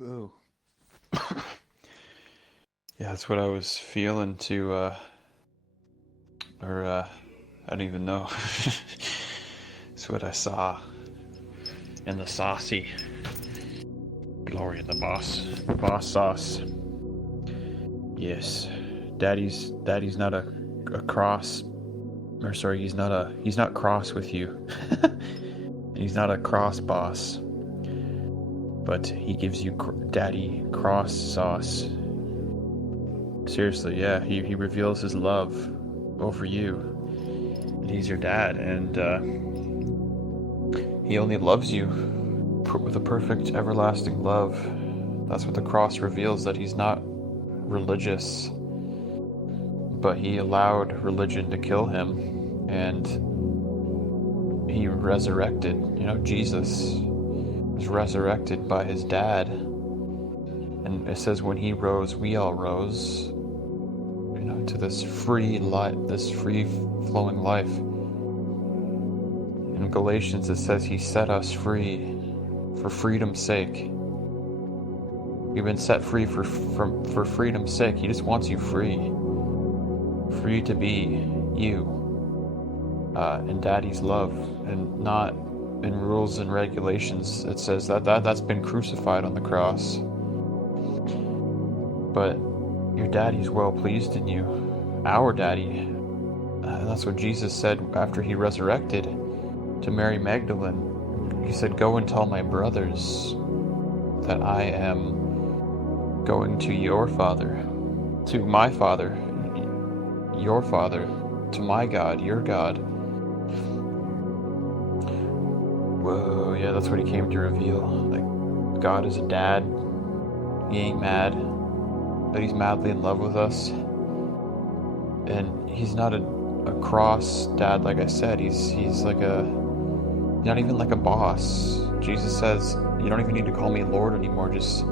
Ooh. Yeah, that's what I was feeling I don't even know. It's what I saw in the saucy. Glory in the boss sauce. Yes, daddy's not a cross, or sorry, he's not cross with you. He's not a cross boss, but he gives you daddy cross sauce. Seriously, yeah, he reveals his love over you. And he's your dad, and he only loves you with a perfect, everlasting love. That's what the cross reveals, that he's not religious, but he allowed religion to kill him, and he resurrected. Jesus was resurrected by his dad, and it says when he rose, we all rose, to this free life, this free flowing life. In Galatians it says he set us free for freedom's sake. We've been set free for freedom's sake. He just wants you free to be you, in Daddy's love, and not in rules and regulations. It says that's been crucified on the cross. But your daddy's well pleased in you. Our daddy. That's what Jesus said after he resurrected to Mary Magdalene. He said, "Go and tell my brothers that I am going to your Father, to my Father, your Father, to my God, your God." Whoa, yeah, that's what he came to reveal. Like, God is a dad. He ain't mad, but he's madly in love with us. And he's not a cross dad, like I said. He's like not even like a boss. Jesus says, you don't even need to call me Lord anymore. Just, I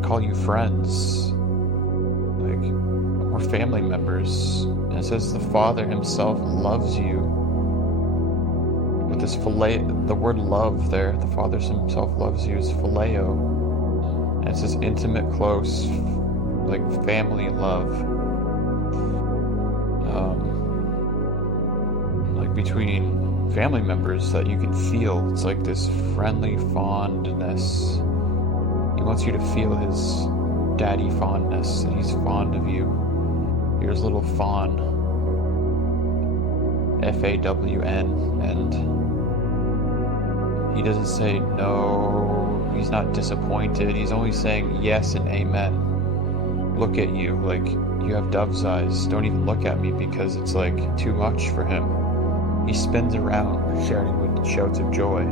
call you friends. Like, we're family members. And it says the Father himself loves you. With this the word love there, the Father himself loves you, is phileo. And it's this intimate, close, like family love. Like between family members that you can feel. It's like this friendly fondness. He wants you to feel his daddy fondness, that he's fond of you. You're his little fawn. F-A-W-N. And he doesn't say no, he's not disappointed. He's only saying yes and amen. Look at you, like you have dove's eyes. Don't even look at me, because it's like too much for him. He spins around, shouting with shouts of joy.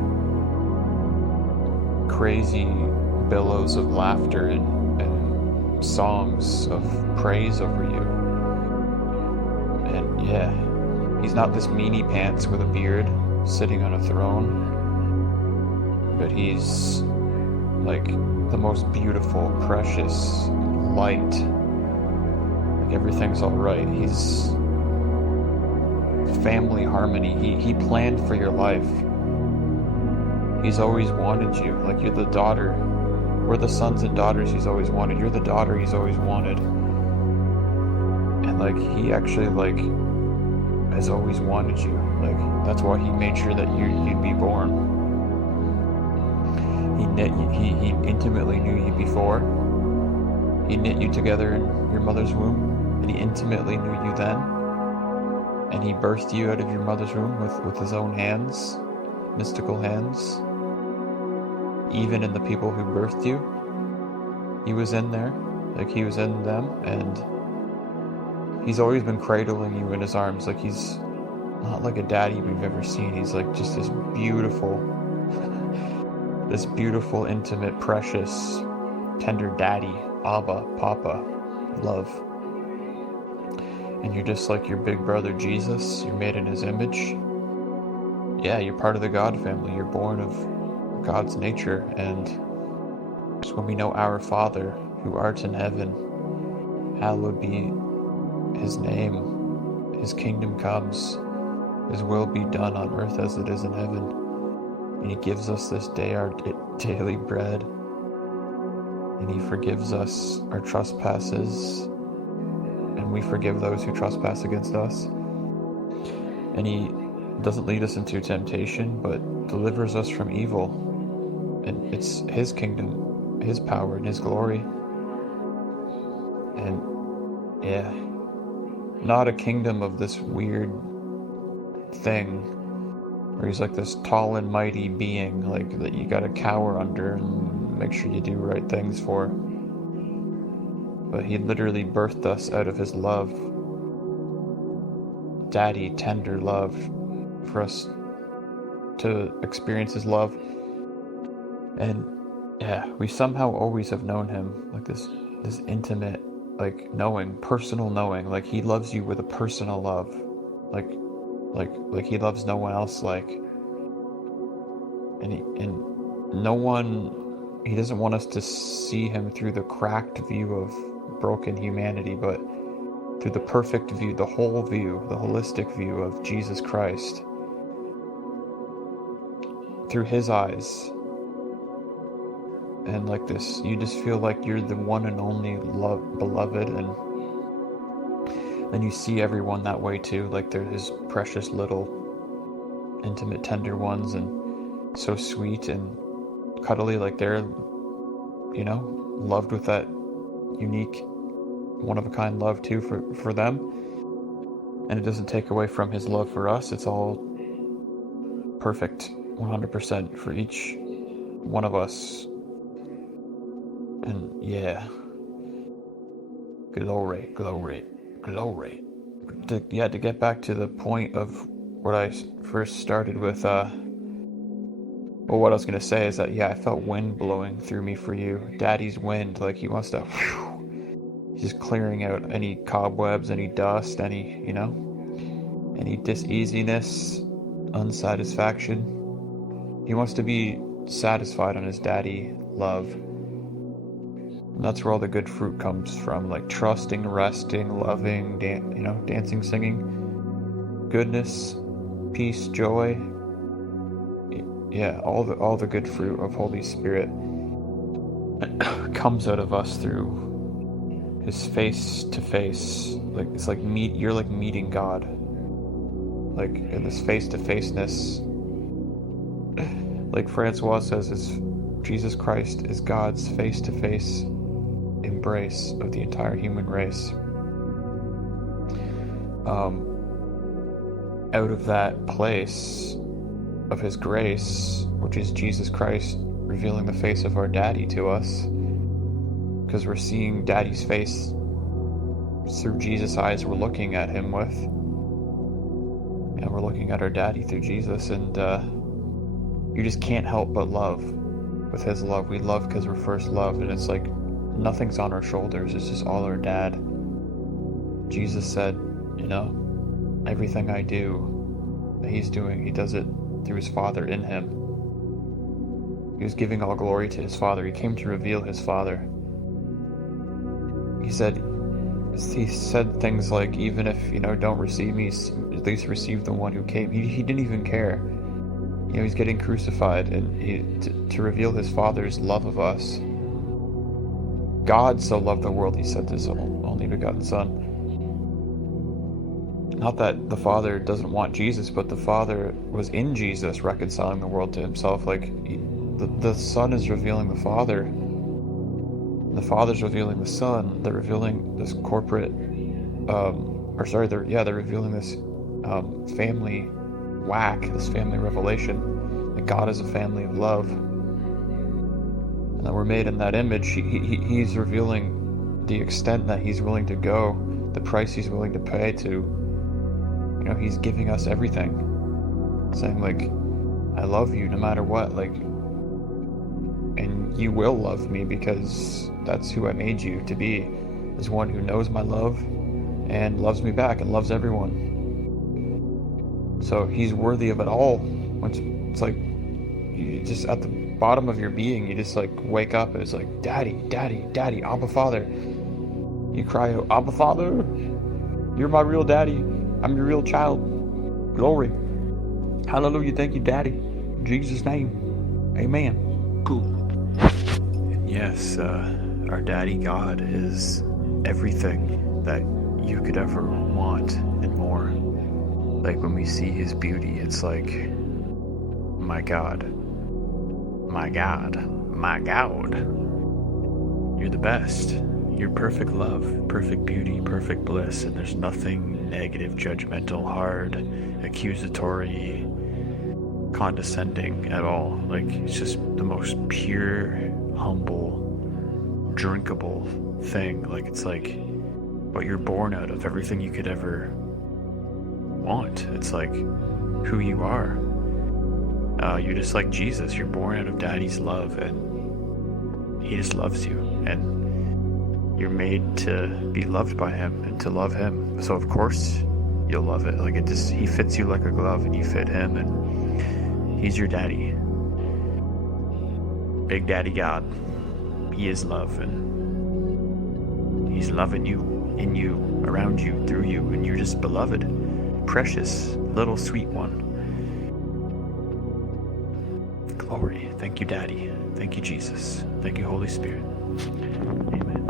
Crazy billows of laughter and songs of praise over you. And yeah, he's not this meanie pants with a beard sitting on a throne, but he's like the most beautiful, precious light. Like everything's all right. He's family harmony. He planned for your life. He's always wanted you. Like, you're the daughter. We're the sons and daughters he's always wanted. You're the daughter he's always wanted. And like, he actually like has always wanted you. Like, that's why he made sure that you'd be born. He intimately knew you before. He knit you together in your mother's womb, and he intimately knew you then. And he birthed you out of your mother's womb with his own hands, mystical hands. Even in the people who birthed you, he was in there, like he was in them, and he's always been cradling you in his arms. Like, he's not like a daddy we've ever seen. He's like just this beautiful, intimate, precious, tender daddy, Abba, Papa, love. And you're just like your big brother Jesus. You're made in his image. Yeah, you're part of the God family. You're born of God's nature. And just when we know our Father, who art in heaven, hallowed be his name. His kingdom comes. His will be done on earth as it is in heaven. And he gives us this day our daily bread. And he forgives us our trespasses. And we forgive those who trespass against us. And he doesn't lead us into temptation, but delivers us from evil. And it's his kingdom, his power, and his glory. And yeah, not a kingdom of this weird thing where he's like this tall and mighty being, like that you gotta cower under and make sure you do right things for. But he literally birthed us out of his love. Daddy, tender love, for us to experience his love. And yeah, we somehow always have known him, like this intimate, like knowing, personal knowing, like he loves you with a personal love, like he loves no one else, like, and no one, he doesn't want us to see him through the cracked view of broken humanity, but through the perfect view, the whole view, the holistic view of Jesus Christ, through his eyes. And like this, you just feel like you're the one and only beloved, and then you see everyone that way too, like they're his precious little intimate tender ones, and so sweet and cuddly, like they're, you know, loved with that unique, one-of-a-kind love too for them. And it doesn't take away from his love for us. It's all perfect 100% for each one of us. And yeah, glory. To get back to the point of what I first started with, well, what I was going to say is that, yeah, I felt wind blowing through me for you. Daddy's wind, like he wants to, he's just clearing out any cobwebs, any dust, any, you know, any diseasiness, unsatisfaction. He wants to be satisfied on his daddy love. And that's where all the good fruit comes from, like trusting, resting, loving, dancing, singing, goodness, peace, joy. Yeah, all the good fruit of Holy Spirit comes out of us through his face to face. Like it's like you're like meeting God, like in this face to faceness. Like Francois says, Jesus Christ is God's face to face embrace of the entire human race. Out of that place of his grace, which is Jesus Christ revealing the face of our daddy to us, because we're seeing daddy's face through Jesus' eyes we're looking at him with, and we're looking at our daddy through Jesus, and you just can't help but love with his love. We love because we're first loved, and it's like nothing's on our shoulders, it's just all our dad. Jesus said, you know, everything I do that he's doing, he does it through his Father in him. He was giving all glory to his Father. He came to reveal his Father. He said things like, even if, you know, don't receive me, at least receive the one who came. He didn't even care. You know, he's getting crucified, and to reveal his Father's love of us. God so loved the world, he sent his only begotten Son. Not that the Father doesn't want Jesus, but the Father was in Jesus reconciling the world to himself. Like, the Son is revealing the Father. The Father's revealing the Son. They're revealing this corporate, they're revealing this family this family revelation, that God is a family of love. And that we're made in that image. He's revealing the extent that he's willing to go, the price he's willing to pay to, you know, he's giving us everything. Saying, like, I love you no matter what, like, and you will love me because that's who I made you to be, as one who knows my love and loves me back and loves everyone. So he's worthy of it all. It's like, you just at the bottom of your being, you just like wake up and it's like, Daddy, Daddy, Daddy, Abba Father. You cry out, Abba Father, you're my real daddy. I'm your real child. Glory. Hallelujah. Thank you, Daddy. Jesus' name, amen. Cool. Yes, our Daddy God is everything that you could ever want and more. Like when we see his beauty, it's like, my God, my God, my God. You're the best. You're perfect love, perfect beauty, perfect bliss, and there's nothing negative, judgmental, hard, accusatory, condescending at all. Like, it's just the most pure, humble, drinkable thing. Like, it's like what you're born out of, everything you could ever want. It's like who you are. You're just like Jesus. You're born out of Daddy's love, and he just loves you, and you're made to be loved by him and to love him. So of course you'll love it. Like, it just, he fits you like a glove, and you fit him, and he's your daddy. Big Daddy God. He is love, and he's loving you, in you, around you, through you, and you're just beloved, precious, little sweet one. Glory. Thank you, Daddy. Thank you, Jesus. Thank you, Holy Spirit. Amen.